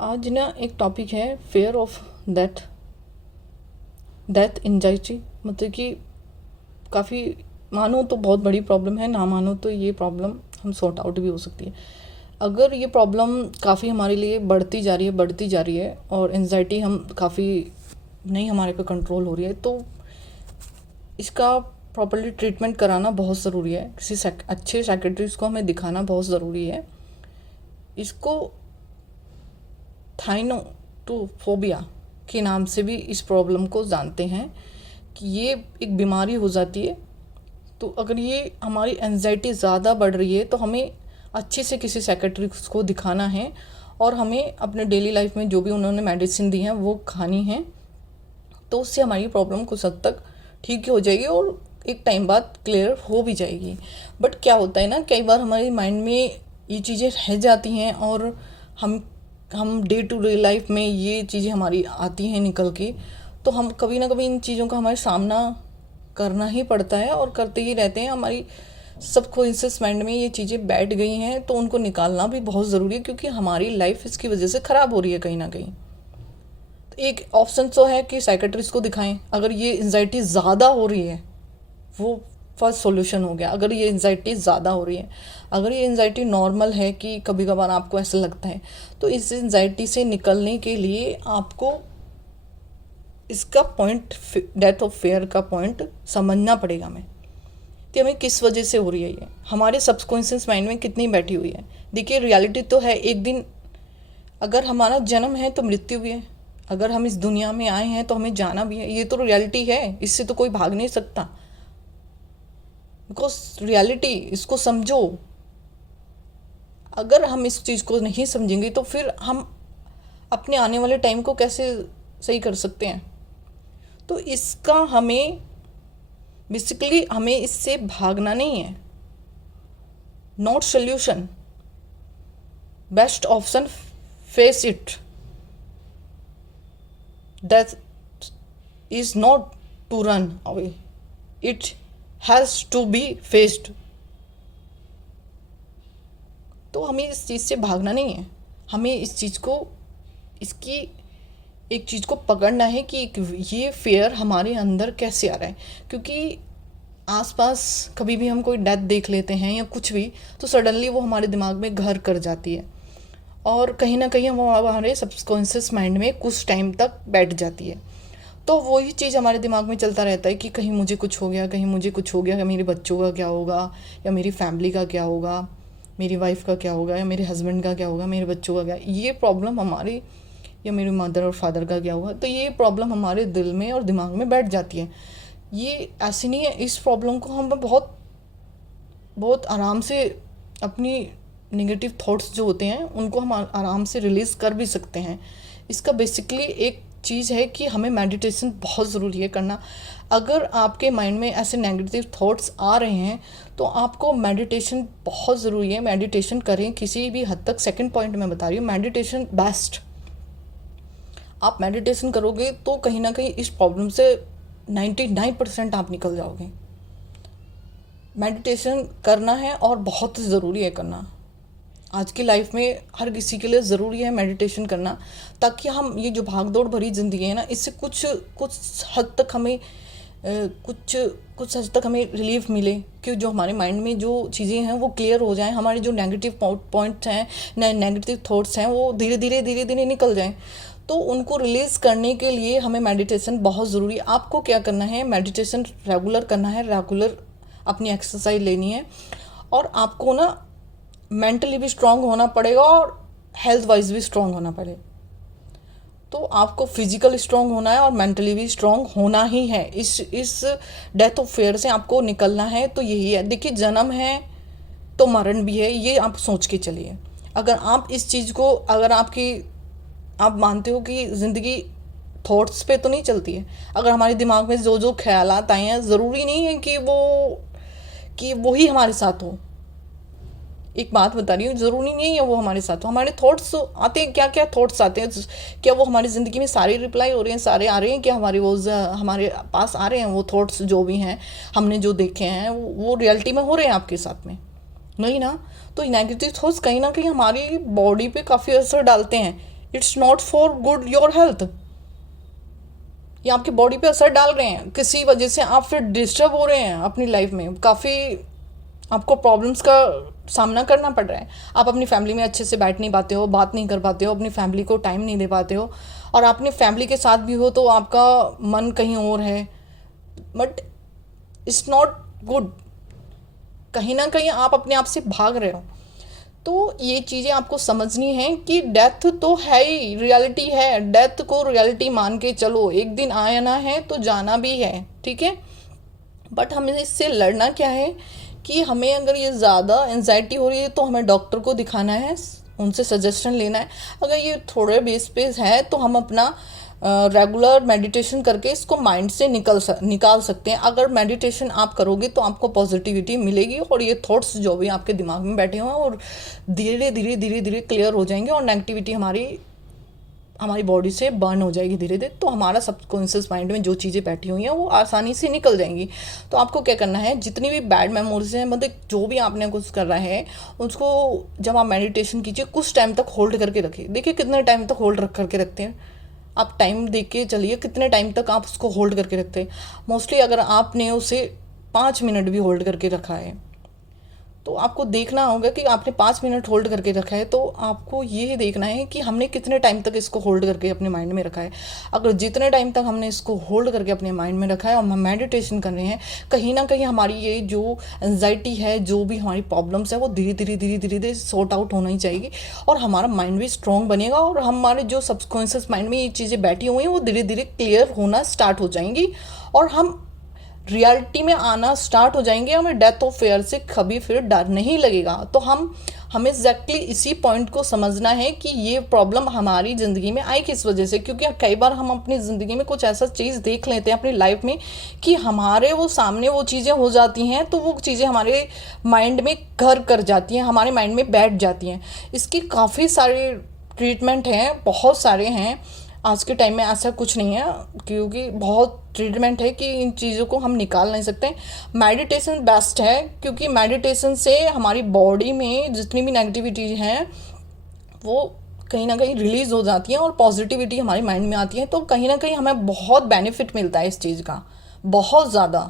आज ना एक टॉपिक है fair of death death anxiety. मतलब कि काफ़ी मानो तो बहुत बड़ी प्रॉब्लम है, ना मानो तो ये प्रॉब्लम हम सॉर्ट आउट भी हो सकती है। अगर ये प्रॉब्लम काफ़ी हमारे लिए बढ़ती जा रही है और एंजाइटी हम काफ़ी नहीं हमारे पे कंट्रोल हो रही है, तो इसका प्रॉपर्ली ट्रीटमेंट कराना बहुत ज़रूरी है। किसी अच्छे साइकेट्रिस्ट को हमें दिखाना बहुत ज़रूरी है। इसको थाइनोटोफोबिया के नाम से भी इस प्रॉब्लम को जानते हैं कि ये एक बीमारी हो जाती है। तो अगर ये हमारी एंजाइटी ज़्यादा बढ़ रही है तो हमें अच्छे से किसी साइकेट्रिस्ट को दिखाना है और हमें अपने डेली लाइफ में जो भी उन्होंने मेडिसिन दी हैं वो खानी है। तो उससे हमारी प्रॉब्लम कुछ हद तक ठीक हो जाएगी और एक टाइम बाद क्लियर हो भी जाएगी। बट क्या होता है ना, कई बार हमारे माइंड में ये चीज़ें रह जाती हैं और हम डे टू डे लाइफ में ये चीज़ें हमारी आती हैं निकल के, तो हम कभी ना कभी इन चीज़ों का हमारे सामना करना ही पड़ता है और करते ही रहते हैं। हमारी सबकॉन्शियस माइंड में ये चीज़ें बैठ गई हैं, तो उनको निकालना भी बहुत ज़रूरी है क्योंकि हमारी लाइफ इसकी वजह से ख़राब हो रही है कहीं ना कहीं। तो एक ऑप्शन तो है कि साइकेट्रिस्ट को दिखाएं। अगर ये एंजाइटी ज़्यादा हो रही है, वो फर्स्ट सॉल्यूशन हो गया। अगर ये एंजाइटी ज़्यादा हो रही है, अगर ये एंजाइटी नॉर्मल है कि कभी कभार आपको ऐसा लगता है, तो इस एंजाइटी से निकलने के लिए आपको इसका पॉइंट, डेथ ऑफ फेयर का पॉइंट समझना पड़ेगा हमें कि हमें किस वजह से हो रही है। ये हमारे सबकॉन्शियस माइंड में कितनी बैठी हुई है। देखिए, रियलिटी तो है, एक दिन अगर हमारा जन्म है तो मृत्यु भी है, अगर हम इस दुनिया में आए हैं तो हमें जाना भी है। ये तो रियलिटी है, इससे तो कोई भाग नहीं सकता। बिकॉज रियलिटी, इसको समझो। अगर हम इस चीज़ को नहीं समझेंगे तो फिर हम अपने आने वाले टाइम को कैसे सही कर सकते हैं। तो इसका हमें बेसिकली हमें इससे भागना नहीं है। Not solution, best option, face it. That is not to run away, it has to be faced. तो हमें इस चीज़ से भागना नहीं है, हमें इस चीज़ को, इसकी एक चीज़ को पकड़ना है कि ये फेयर हमारे अंदर कैसे आ रहा है। क्योंकि आसपास कभी भी हम कोई डेथ देख लेते हैं या कुछ भी, तो सडनली वो हमारे दिमाग में घर कर जाती है और कहीं ना कहीं वो हमारे सबकॉन्शियस माइंड में कुछ टाइम तक बैठ जाती है। तो वही चीज़ हमारे दिमाग में चलता रहता है कि कहीं मुझे कुछ हो गया, कहीं मुझे कुछ हो गया, या मेरे बच्चों का क्या होगा, या मेरी फैमिली का क्या होगा, मेरी वाइफ का क्या होगा, या मेरे हस्बैंड का क्या होगा, मेरे बच्चों का क्या, ये प्रॉब्लम हमारी, या मेरी मदर और फादर का क्या होगा। तो ये प्रॉब्लम हमारे दिल में और दिमाग में बैठ जाती है। ये ऐसी नहीं है, इस प्रॉब्लम को हम बहुत बहुत आराम से, अपनी नेगेटिव थॉट्स जो होते हैं उनको हम आराम से रिलीज़ कर भी सकते हैं। इसका बेसिकली एक चीज़ है कि हमें मेडिटेशन बहुत ज़रूरी है करना। अगर आपके माइंड में ऐसे नेगेटिव थॉट्स आ रहे हैं तो आपको मेडिटेशन बहुत ज़रूरी है। मेडिटेशन करें किसी भी हद तक। सेकंड पॉइंट मैं बता रही हूँ, मेडिटेशन बेस्ट। आप मेडिटेशन करोगे तो कहीं ना कहीं इस प्रॉब्लम से 99% आप निकल जाओगे। मेडिटेशन करना है और बहुत ज़रूरी है करना। आज की लाइफ में हर किसी के लिए ज़रूरी है मेडिटेशन करना, ताकि हम ये जो भाग दौड़ भरी ज़िंदगी है ना, इससे कुछ हद तक हमें कुछ हद तक हमें रिलीफ मिले कि जो हमारे माइंड में जो चीज़ें हैं वो क्लियर हो जाएं। हमारे जो नेगेटिव पॉइंट्स हैं, नेगेटिव थॉट्स हैं, वो धीरे धीरे निकल जाएं। तो उनको रिलीज़ करने के लिए हमें मेडिटेशन बहुत ज़रूरी है। आपको क्या करना है, मेडिटेशन रेगुलर करना है, रेगुलर अपनी एक्सरसाइज लेनी है, और आपको ना मेंटली भी स्ट्रांग होना पड़ेगा और हेल्थ वाइज भी स्ट्रांग होना पड़ेगा। तो आपको फिजिकल स्ट्रांग होना है और मेंटली भी स्ट्रांग होना ही है। इस डेथ ऑफ फेयर से आपको निकलना है। तो यही है। देखिए, जन्म है तो मरण भी है, ये आप सोच के चलिए। अगर आप इस चीज़ को, अगर आप मानते हो कि ज़िंदगी थॉट्स पे तो नहीं चलती है। अगर हमारे दिमाग में जो जो ख्यालात आए हैं, ज़रूरी नहीं है कि वो ही हमारे साथ हो। एक बात बता रही हूँ, ज़रूरी नहीं है वो हमारे साथ हो। हमारे थॉट्स आते हैं, क्या क्या थॉट्स आते हैं, क्या वो हमारी ज़िंदगी में सारे रिप्लाई हो रहे हैं, सारे आ रहे हैं, क्या हमारे पास आ रहे हैं वो थॉट्स जो भी हैं, हमने जो देखे हैं वो रियलिटी में हो रहे हैं आपके साथ में? नहीं ना। तो नेगेटिव थॉट्स कहीं ना कहीं हमारी बॉडी पे काफ़ी असर डालते हैं। It's not for good your health. ये आपकी बॉडी पे असर डाल रहे हैं, किसी वजह से आप फिर डिस्टर्ब हो रहे हैं अपनी लाइफ में, काफ़ी आपको प्रॉब्लम्स का सामना करना पड़ रहा है। आप अपनी फैमिली में अच्छे से बैठ नहीं पाते हो, बात नहीं कर पाते हो, अपनी फैमिली को टाइम नहीं दे पाते हो, और अपनी फैमिली के साथ भी हो तो आपका मन कहीं और है, बट इट्स नॉट गुड। कहीं ना कहीं आप अपने आप से भाग रहे हो। तो ये चीज़ें आपको समझनी है कि डेथ तो है ही, रियलिटी है, डेथ को रियलिटी मान के चलो, एक दिन आना है तो जाना भी है, ठीक है। बट हमें इससे लड़ना क्या है कि हमें अगर ये ज़्यादा एंजाइटी हो रही है तो हमें डॉक्टर को दिखाना है, उनसे सजेशन लेना है। अगर ये थोड़े बेस पे है तो हम अपना रेगुलर मेडिटेशन करके इसको माइंड से निकाल सकते हैं। अगर मेडिटेशन आप करोगे तो आपको पॉजिटिविटी मिलेगी, और ये थॉट्स जो भी आपके दिमाग में बैठे हुए हैं और धीरे धीरे धीरे धीरे क्लियर हो जाएंगे, और नेगेटिविटी हमारी बॉडी से बर्न हो जाएगी धीरे धीरे। तो हमारा सबकॉन्शियस माइंड में जो चीज़ें बैठी हुई हैं वो आसानी से निकल जाएंगी। तो आपको क्या करना है, जितनी भी बैड मेमोरीज हैं, मतलब जो भी आपने कुछ कर रहा है उसको जब आप मेडिटेशन कीजिए कुछ टाइम तक होल्ड करके रखिए। देखिए कितने टाइम तक होल्ड करके रखते हैं आप, टाइम देख के चलिए कितने टाइम तक आप उसको होल्ड करके रखते हैं। मोस्टली अगर आपने उसे 5 मिनट भी होल्ड करके रखा है तो आपको देखना होगा कि आपने 5 मिनट होल्ड करके रखा है, तो आपको ये देखना है कि हमने कितने टाइम तक इसको होल्ड करके अपने माइंड में रखा है। अगर जितने टाइम तक हमने इसको होल्ड करके अपने माइंड में रखा है और हम मेडिटेशन कर रहे हैं, कहीं ना कहीं हमारी ये जो एंजाइटी है, जो भी हमारी प्रॉब्लम्स है, वो धीरे धीरे धीरे धीरे धीरे सॉर्ट आउट होना ही चाहिए, और हमारा माइंड भी स्ट्रॉन्ग बनेगा, और हमारे जो सबकॉन्शियस माइंड में ये चीज़ें बैठी हुई हैं वो धीरे धीरे क्लियर होना स्टार्ट हो जाएंगी, और हम रियलिटी में आना स्टार्ट हो जाएंगे। हमें डेथ ऑफ फेयर से कभी फिर डर नहीं लगेगा। तो हमें एग्जैक्टली इसी पॉइंट को समझना है कि ये प्रॉब्लम हमारी ज़िंदगी में आई किस वजह से, क्योंकि कई बार हम अपनी ज़िंदगी में कुछ ऐसा चीज़ देख लेते हैं अपनी लाइफ में कि हमारे वो सामने वो चीज़ें हो जाती हैं, तो वो चीज़ें हमारे माइंड में घर कर जाती हैं, हमारे माइंड में बैठ जाती हैं। इसकी काफ़ी सारे ट्रीटमेंट हैं, बहुत सारे हैं। आज के टाइम में ऐसा कुछ नहीं है, क्योंकि बहुत ट्रीटमेंट है कि इन चीज़ों को हम निकाल नहीं सकते। मेडिटेशन बेस्ट है, क्योंकि मेडिटेशन से हमारी बॉडी में जितनी भी नेगेटिविटी है वो कहीं ना कहीं रिलीज़ हो जाती है, और पॉजिटिविटी हमारे माइंड में आती है। तो कहीं ना कहीं हमें बहुत बेनिफिट मिलता है इस चीज़ का, बहुत ज़्यादा।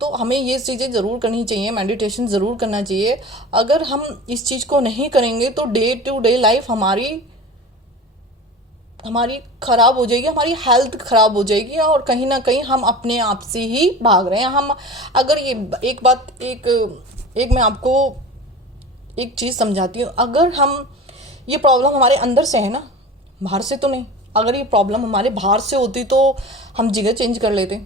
तो हमें ये चीज़ें ज़रूर करनी चाहिए, मेडिटेशन ज़रूर करना चाहिए। अगर हम इस चीज़ को नहीं करेंगे तो डे टू डे लाइफ हमारी ख़राब हो जाएगी, हमारी हेल्थ ख़राब हो जाएगी, और कहीं ना कहीं हम अपने आप से ही भाग रहे हैं। हम अगर ये एक मैं आपको एक चीज़ समझाती हूँ। अगर ये प्रॉब्लम हमारे अंदर से है ना, बाहर से तो नहीं। अगर ये प्रॉब्लम हमारे बाहर से होती तो हम जगह चेंज कर लेते,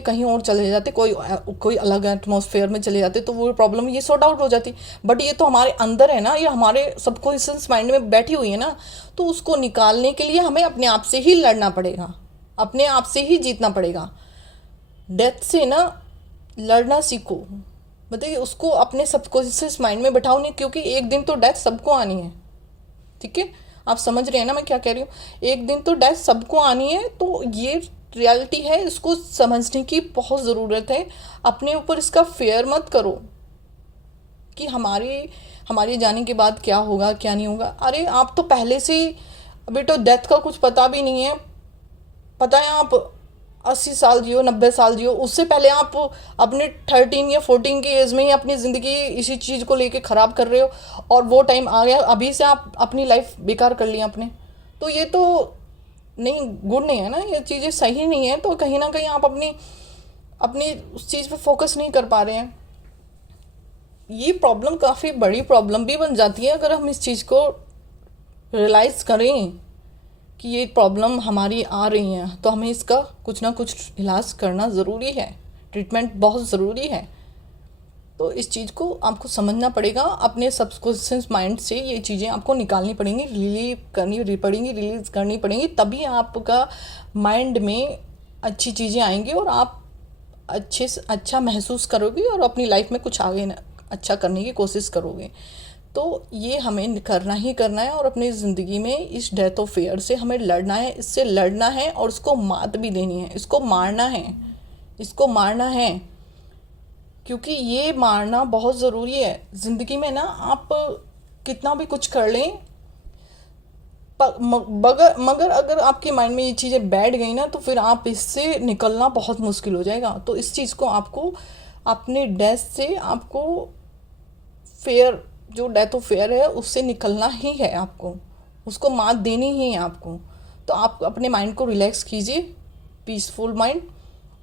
कहीं और चले जाते, कोई अलग एटमॉस्फेयर में चले जाते, तो वो प्रॉब्लम ये सॉर्ट आउट हो जाती। बट ये तो हमारे अंदर है ना, ये हमारे सबकॉन्शियस माइंड में बैठी हुई है ना, तो उसको निकालने के लिए हमें अपने आप से ही लड़ना पड़ेगा, अपने आप से ही जीतना पड़ेगा। डेथ से ना लड़ना सीखो, मतलब उसको अपने सबकॉन्शियस माइंड में बैठाओ नहीं, क्योंकि एक दिन तो डेथ सबको आनी है, ठीक है। आप समझ रहे हैं ना मैं क्या कह रही हूँ, एक दिन तो डेथ सबको आनी है। तो ये रियलिटी है, इसको समझने की बहुत ज़रूरत है। अपने ऊपर इसका फेयर मत करो कि हमारे जाने के बाद क्या होगा क्या नहीं होगा। अरे आप तो पहले से ही, बेटो डेथ का कुछ पता भी नहीं है, पता है आप 80 साल जियो, 90 साल जियो, उससे पहले आप अपने 13 या 14 की एज में ही अपनी ज़िंदगी इसी चीज़ को लेके ख़राब कर रहे हो, और वो टाइम आ गया, अभी से आप अपनी लाइफ बेकार कर लिया आपने। तो ये तो नहीं, गुड नहीं है ना, ये चीज़ें सही नहीं है। तो कहीं ना कहीं आप अपनी उस चीज़ पे फोकस नहीं कर पा रहे हैं। ये प्रॉब्लम काफ़ी बड़ी प्रॉब्लम भी बन जाती है अगर हम इस चीज़ को रियलाइज़ करें कि ये प्रॉब्लम हमारी आ रही है, तो हमें इसका कुछ ना कुछ इलाज करना ज़रूरी है, ट्रीटमेंट बहुत ज़रूरी है। तो इस चीज़ को आपको समझना पड़ेगा, अपने सबकॉन्शियस माइंड से ये चीज़ें आपको निकालनी पड़ेंगी, रिलीज़ करनी पड़ेंगी, तभी आपका माइंड में अच्छी चीज़ें आएंगी और आप अच्छे से अच्छा महसूस करोगे और अपनी लाइफ में कुछ आगे अच्छा करने की कोशिश करोगे। तो ये हमें करना ही करना है, और अपनी ज़िंदगी में इस डेथ ऑफ फेयर से हमें लड़ना है, इससे लड़ना है, और इसको मात भी देनी है, इसको मारना है, क्योंकि ये मारना बहुत ज़रूरी है ज़िंदगी में ना। आप कितना भी कुछ कर लें, मगर अगर आपके माइंड में ये चीज़ें बैठ गई ना, तो फिर आप इससे निकलना बहुत मुश्किल हो जाएगा। तो इस चीज़ को आपको अपने डेथ से आपको फेयर, जो डेथ ऑफ फेयर है उससे निकलना ही है, आपको उसको मात देनी ही है आपको। तो आप अपने माइंड को रिलैक्स कीजिए, पीसफुल माइंड,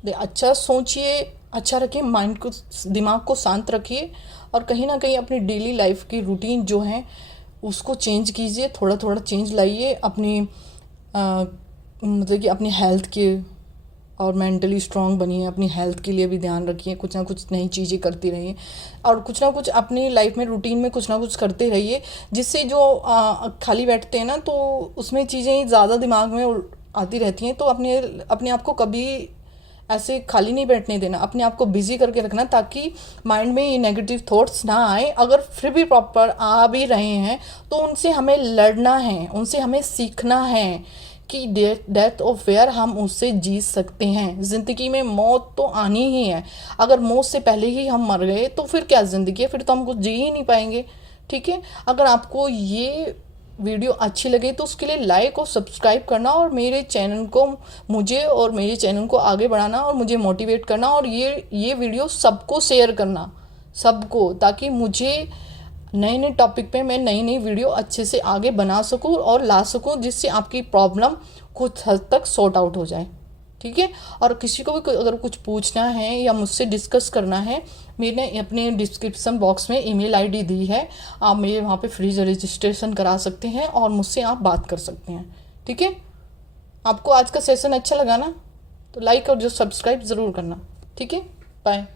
अच्छा सोचिए, अच्छा रखिए माइंड को, दिमाग को शांत रखिए, और कहीं ना कहीं अपनी डेली लाइफ की रूटीन जो है उसको चेंज कीजिए, थोड़ा थोड़ा चेंज लाइए अपनी मतलब कि अपनी हेल्थ के, और मेंटली स्ट्रांग बनिए, अपनी हेल्थ के लिए भी ध्यान रखिए, कुछ ना कुछ नई चीज़ें करती रहिए, और कुछ ना कुछ अपनी लाइफ में रूटीन में कुछ ना कुछ करते रहिए, जिससे जो खाली बैठते हैं ना तो उसमें चीज़ें ज़्यादा दिमाग में आती रहती हैं। तो अपने अपने आप को कभी ऐसे खाली नहीं बैठने देना, अपने आप को बिजी करके रखना, ताकि माइंड में ये नेगेटिव थॉट्स ना आए। अगर फिर भी प्रॉपर आ भी रहे हैं तो उनसे हमें लड़ना है, उनसे हमें सीखना है कि डेथ ऑफ फेयर हम उससे जीत सकते हैं। ज़िंदगी में मौत तो आनी ही है, अगर मौत से पहले ही हम मर गए तो फिर क्या ज़िंदगी है, फिर तो हम कुछ जी ही नहीं पाएंगे। ठीक है, अगर आपको ये वीडियो अच्छी लगे तो उसके लिए लाइक और सब्सक्राइब करना, और मेरे चैनल को, मुझे और मेरे चैनल को आगे बढ़ाना और मुझे मोटिवेट करना, और ये वीडियो सबको शेयर करना, सबको, ताकि मुझे नए नए टॉपिक पे मैं नई नई वीडियो अच्छे से आगे बना सकूं और ला सकूं, जिससे आपकी प्रॉब्लम कुछ हद तक सॉर्ट आउट हो जाए। ठीक है, और किसी को भी अगर कुछ पूछना है या मुझसे डिस्कस करना है, मैंने अपने डिस्क्रिप्शन बॉक्स में ईमेल आईडी दी है, आप मेरे वहाँ पे फ्री रजिस्ट्रेशन करा सकते हैं और मुझसे आप बात कर सकते हैं। ठीक है, आपको आज का सेशन अच्छा लगा ना, तो लाइक और जो सब्सक्राइब ज़रूर करना। ठीक है, बाय।